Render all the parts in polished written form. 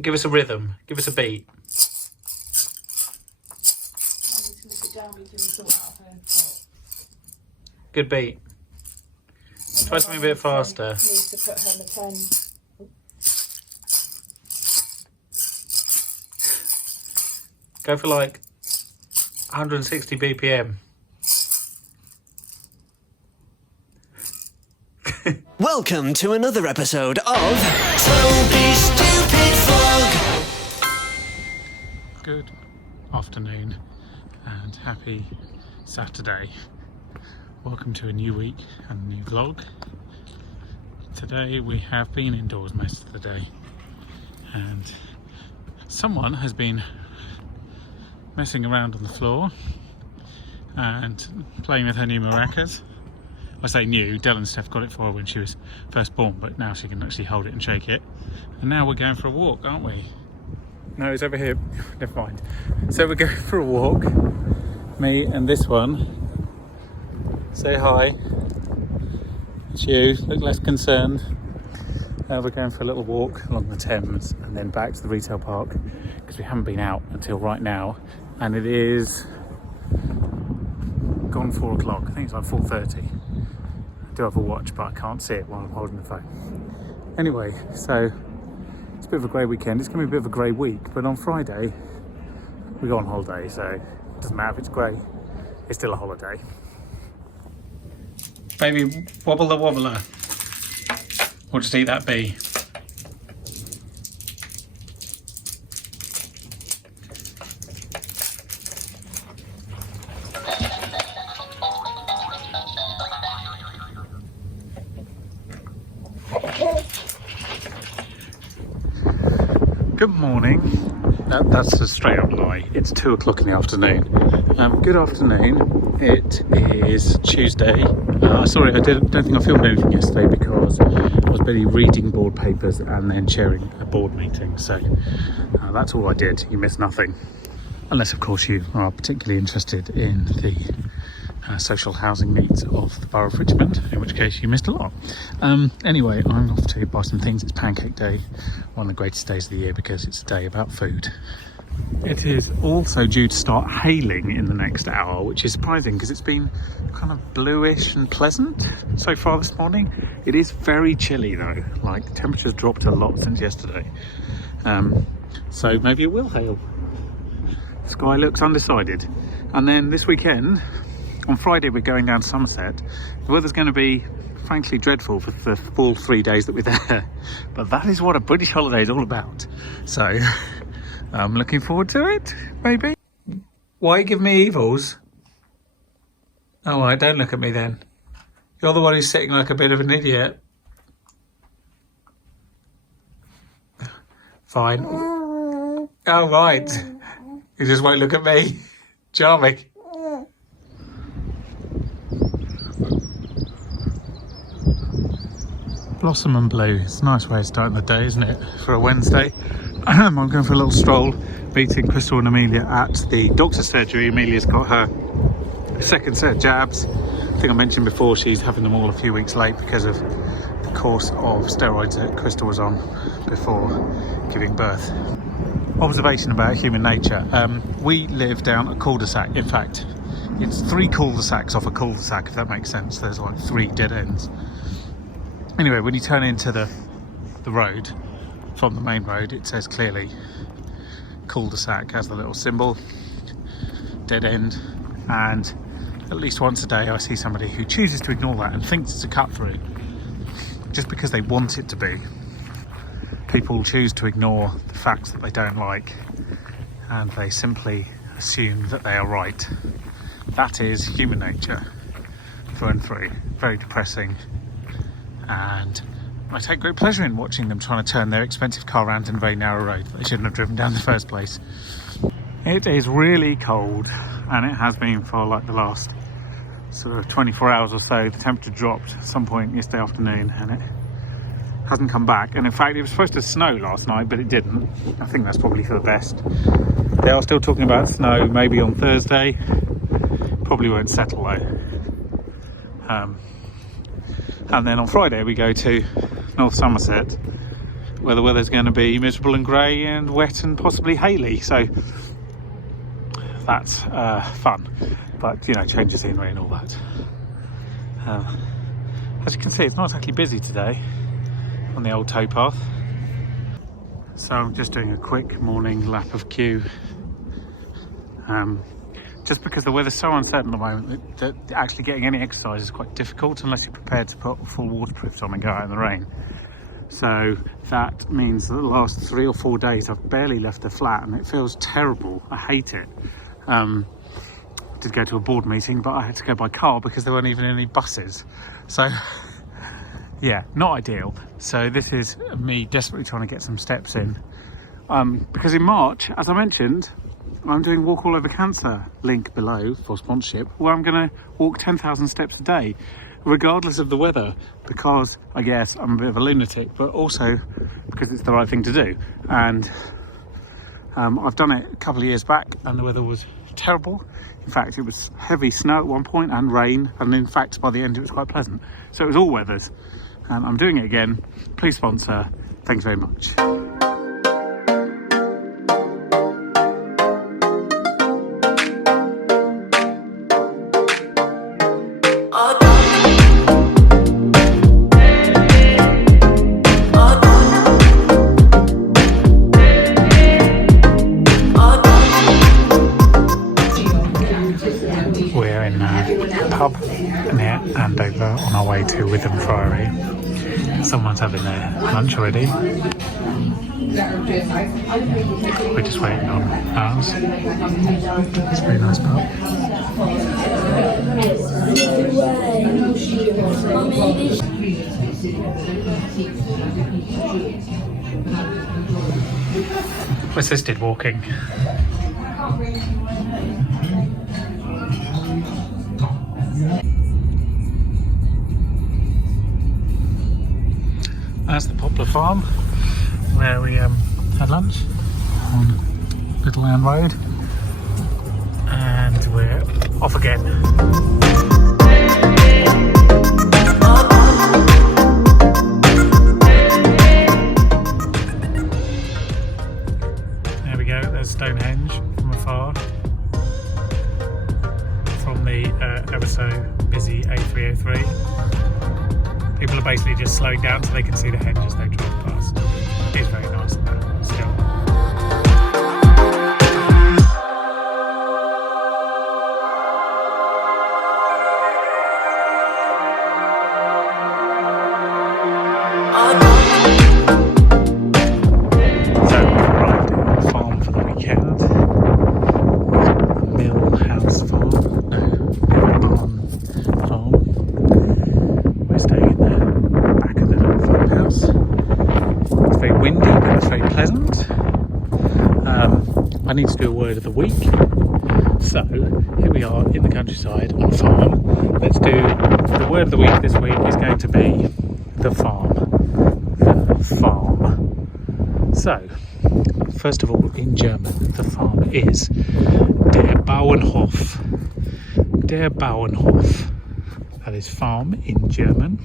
Give us a rhythm. Give us a beat. Good beat. Try something a bit faster. Needs to put her matern. Go for like 160 BPM. Welcome to another episode of Toby Stupid Vlog. Good afternoon and happy Saturday. Welcome to a new week and a new vlog. Today we have been indoors most of the day and someone has been messing around on the floor and playing with her new maracas. I say new, Del and Steph got it for her when she was first born, but now she can actually hold it and shake it. And now we're going for a walk, aren't we? No, it's over here. Never mind. So we're going for a walk. Me and this one. Say hi. It's you. Look less concerned. We're going for a little walk along the Thames and then back to the retail park because we haven't been out until right now. And it is gone 4 o'clock. I think it's like 4:30. I do have a watch, but I can't see it while I'm holding the phone. Anyway, so it's a bit of a grey weekend. It's going to be a bit of a grey week, but on Friday we go on holiday, so it doesn't matter if it's grey. It's still a holiday. Baby, wobble the wobbler. Or just eat that bee. Good morning. That's a straight up lie. It's 2 o'clock in the afternoon. Good afternoon. It is Tuesday. Sorry, I don't think I filmed anything yesterday because I was busy reading board papers and then chairing a board meeting. So that's all I did. You missed nothing. Unless, of course, you are particularly interested in the social housing needs of the Borough of Richmond, in which case you missed a lot. Anyway, I'm off to buy some things. It's Pancake Day, one of the greatest days of the year because it's a day about food. It is also due to start hailing in the next hour, which is surprising because it's been kind of bluish and pleasant so far this morning. It is very chilly though, like temperatures dropped a lot since yesterday. So maybe it will hail. The sky looks undecided. And then this weekend, on Friday we're going down to Somerset. The weather's going to be frankly dreadful for the full 3 days that we're there, but that is what a British holiday is all about. So I'm looking forward to it, maybe. Why you give me evils? Oh, right, don't look at me then. You're the one who's sitting like a bit of an idiot. Fine. Oh, right. You just won't look at me. Charming. Blossom and blue. It's a nice way of starting the day, isn't it? For a Wednesday. I'm going for a little stroll, meeting Crystal and Amelia at the doctor's surgery. Amelia's got her second set of jabs. I think I mentioned before she's having them all a few weeks late because of the course of steroids that Crystal was on before giving birth. Observation about human nature. We live down a cul-de-sac. In fact, it's 3 cul-de-sacs off a cul-de-sac, if that makes sense. There's like 3 dead ends. Anyway, when you turn into the road from the main road, it says clearly cul-de-sac has the little symbol, dead end, and at least once a day I see somebody who chooses to ignore that and thinks it's a cut through just because they want it to be. People choose to ignore the facts that they don't like and they simply assume that they are right. That is human nature through and through. Very depressing, and I take great pleasure in watching them trying to turn their expensive car around in a very narrow road that they shouldn't have driven down in the first place. It is really cold, and it has been for like the last sort of 24 hours or so. The temperature dropped at some point yesterday afternoon and it hasn't come back. And in fact, it was supposed to snow last night, but it didn't. I think that's probably for the best. They are still talking about snow maybe on Thursday. Probably won't settle though. And then on Friday we go to North Somerset where the weather's going to be miserable and grey and wet and possibly haily. So that's fun, but you know, change of scenery and all that. As you can see, it's not exactly busy today on the old towpath. So I'm just doing a quick morning lap of Kew. Just because the weather's so uncertain at the moment that actually getting any exercise is quite difficult unless you're prepared to put full waterproofs on and go out in the rain. So that means that the last 3 or 4 days I've barely left the flat, and it feels terrible. I hate it. I did go to a board meeting, but I had to go by car because there weren't even any buses. So yeah, not ideal. So this is me desperately trying to get some steps in. Because in March, as I mentioned, I'm doing Walk All Over Cancer, link below for sponsorship, where I'm going to walk 10,000 steps a day, regardless of the weather, because I guess I'm a bit of a lunatic, but also because it's the right thing to do. And I've done it a couple of years back and the weather was terrible. In fact, it was heavy snow at one point and rain, and in fact by the end it was quite pleasant. So it was all weathers, and I'm doing it again. Please sponsor. Thanks very much. We're in a pub near Andover on our way to Witham Friary. Someone's having their lunch already. We're just waiting on ours. It's a very nice pub. Assisted walking. That's the Poplar Farm, where we had lunch on Little Land Road, and we're off again. There we go, there's Stonehenge from afar, from the ever so busy A303. People are basically just slowing down so they can see the henge as they drive past. It is very nice though, still. So we've arrived at the farm for the weekend. Mill House Farm. No, Barn Farm. We're staying in the back of the little farmhouse. It's very windy, but it's very pleasant. I need to do a word of the week. So here we are in the countryside on a farm. Let's do the word of the week. This week is going to be the farm. The farm. So first of all, in German, the farm is der Bauernhof. Der Bauernhof. That is farm in German.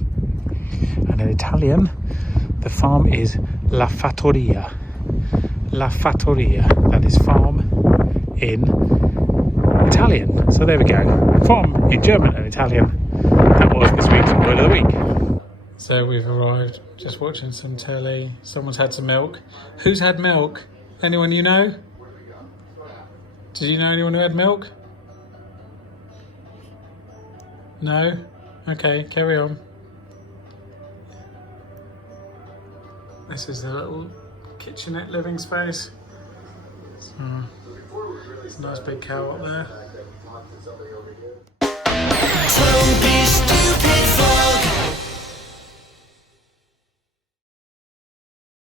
And in Italian, the farm is la fattoria. La fattoria. That is farm in Italian. So there we go. Farm in German and Italian. That was this week's word of the week. So we've arrived, just watching some telly. Someone's had some milk. Who's had milk? Anyone you know? Did you know anyone who had milk? No? Okay, carry on. This is the little kitchenette living space. There's a nice big cow up there.